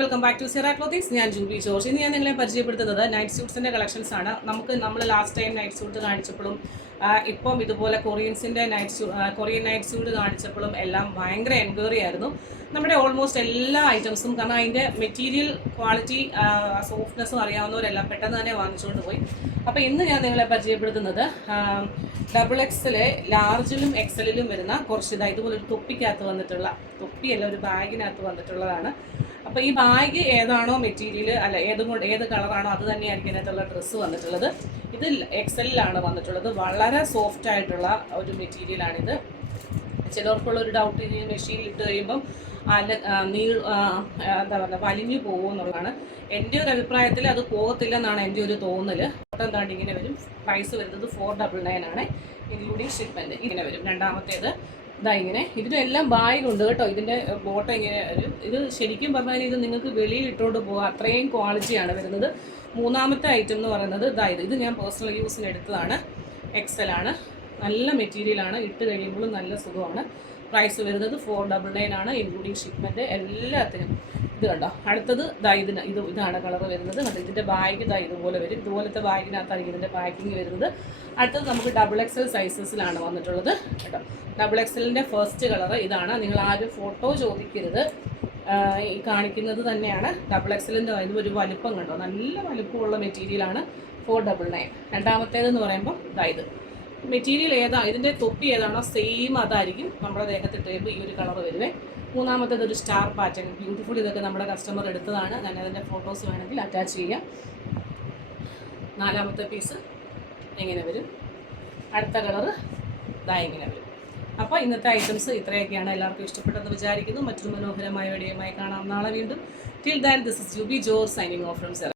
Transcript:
Welcome back to Zira clothings ഞാൻ Jubi George. ഇന്ന് ഞാൻ നിങ്ങളെ പരിചയപ്പെടുത്തുന്നത് നൈറ്റ് സ്യൂട്ട്സിന്റെ കളക്ഷൻസ് ആണ്. നമുക്ക് നമ്മൾ ലാസ്റ്റ് ടൈം നൈറ്റ് സ്യൂട്ട് കാണിച്ചപ്പോഴും ഇപ്പം ഇതുപോലെ കൊറിയൻസിന്റെ നൈറ്റ് കൊറിയൻ നൈറ്റ് സ്യൂട്ട് കാണിച്ചപ്പോഴും എല്ലാം ഭയങ്കര എൻക്വയറി ആയിരുന്നു. നമ്മുടെ ഓൾമോസ്റ്റ് എല്ലാ ഐറ്റംസും കാരണം അതിന്റെ മെറ്റീരിയൽ ക്വാളിറ്റി സോഫ്റ്റ്നെസ്സും അറിയാവുന്നവരെല്ലാം പെട്ടെന്ന് തന്നെ വാങ്ങിച്ചുകൊണ്ട് പോയി. അപ്പോൾ ഇന്ന് ഞാൻ നിങ്ങളെ പരിചയപ്പെടുത്തുന്നത് ഡബിൾ എക്സിലെ ലാർജിലും എക്സലിലും വരുന്ന കുറച്ച് ഇതാ ഇതുപോലെ ഒരു തൊപ്പിക്കകത്ത് വന്നിട്ടുള്ള തൊപ്പിയല്ല ഒരു ബാഗിനകത്ത് വന്നിട്ടുള്ളതാണ്. അപ്പോൾ ഈ ബാഗ് ഏതാണോ മെറ്റീരിയൽ അല്ല ഏതും കൊണ്ട് ഏത് കളറാണോ അത് തന്നെയായിരിക്കും ഇതിനകത്തുള്ള ഡ്രസ്സ് വന്നിട്ടുള്ളത്. ഇത് എക്സലിലാണ് വന്നിട്ടുള്ളത്. വളരെ സോഫ്റ്റ് ആയിട്ടുള്ള ഒരു മെറ്റീരിയലാണിത് ചിലർക്കുള്ള ഒരു ഡൗട്ട് ഈ മെഷീനിൽ ഇട്ട് കഴിയുമ്പം അല നീ എന്താ പറയുക വലിഞ്ഞു പോകുമെന്നുള്ളതാണ് എന്റെ ഒരു അഭിപ്രായത്തിൽ അത് പോകത്തില്ലെന്നാണ് എന്റെ ഒരു തോന്നൽ എന്താണ്ട് ഇങ്ങനെ വരും. പ്രൈസ് വരുന്നത് ഫോർ ഡബിൾ നയൻ ആണ്. ഇൻക്ലൂഡിങ് ഷിപ്മെന്റ് ഇങ്ങനെ വരും. രണ്ടാമത്തേത് ഇതാ ഇങ്ങനെ. ഇതിനെല്ലാം ബാഗുണ്ട് കേട്ടോ. ഇതിന്റെ ബോട്ടം ഇങ്ങനെ ഒരു ഇത് ശരിക്കും പറഞ്ഞാൽ ഇത് നിങ്ങൾക്ക് വെളിയിൽ ഇട്ടുകൊണ്ട് പോകാം അത്രയും ക്വാളിറ്റിയാണ് വരുന്നത്. മൂന്നാമത്തെ ഐറ്റം എന്ന് പറയുന്നത് ഇതായത് ഇത്. ഞാൻ പേഴ്സണൽ യൂസിന് എടുത്തതാണ്. എക്സലാണ് നല്ല മെറ്റീരിയലാണ് ഇട്ട് കഴിയുമ്പോഴും നല്ല സുഖമാണ്. പ്രൈസ് വരുന്നത് ഫോർ ഡബിൾ നയൻ ആണ് ഇൻക്ലൂഡിങ് ഷിപ്മെന്റ് എല്ലാത്തിനും. ഇത് കണ്ടോ? അടുത്തത് ദാ ഇതിന് ഇത് ഇതാണ് കളർ വരുന്നത്. കണ്ടോ? ഇതിന്റെ ബാഗ് ഇതാ ഇതുപോലെ വരും. ഇതുപോലത്തെ ബാഗിനകത്തായിരിക്കും ഇതിന്റെ പാക്കിങ് വരുന്നത്. അടുത്തത് നമുക്ക് ഡബിൾ എക്സൽ സൈസസിലാണ് വന്നിട്ടുള്ളത്. കേട്ടോ ഡബിൾ എക്സലിന്റെ ഫസ്റ്റ് കളർ ഇതാണ്. നിങ്ങൾ ആരും ഫോട്ടോ ചോദിക്കരുത്. ഈ കാണിക്കുന്നത് തന്നെയാണ്. ഡബിൾ എക്സലിന്റെ ഇത് ഒരു വലുപ്പം കണ്ടോ? നല്ല വലുപ്പമുള്ള മെറ്റീരിയലാണ് ഫോർ ഡബിൾ നയൻ രണ്ടാമത്തേതെന്ന് പറയുമ്പോൾ ഇതാ ഇത്. മെറ്റീരിയൽ ഏതാ? ഇതിന്റെ തൊപ്പി ഏതാണോ? സെയിം അതായിരിക്കും നമ്മുടെ ദേഹത്ത് ടേബ് ഈ ഒരു കളർ വരുവേ. മൂന്നാമത്തേത് ഒരു സ്റ്റാർ പാറ്റേൺ ബ്യൂട്ടിഫുൾ ഇതൊക്കെ നമ്മുടെ കസ്റ്റമർ എടുത്തതാണ്. ഞാൻ അതിന്റെ ഫോട്ടോസ് വേണമെങ്കിൽ അറ്റാച്ച് ചെയ്യാം. നാലാമത്തെ പീസ് എങ്ങനെ വരും. അടുത്ത കളർ ഇതാ ഇങ്ങനെ വരും. അപ്പോൾ ഇന്നത്തെ ഐറ്റംസ് ഇത്രയൊക്കെയാണ്. എല്ലാവർക്കും ഇഷ്ടപ്പെട്ടെന്ന് വിചാരിക്കുന്നു. മറ്റൊരു മനോഹരമായ വീഡിയോയുമായി കാണാം. നാളെ വീണ്ടും. Till then this is Juby George signing off from Zira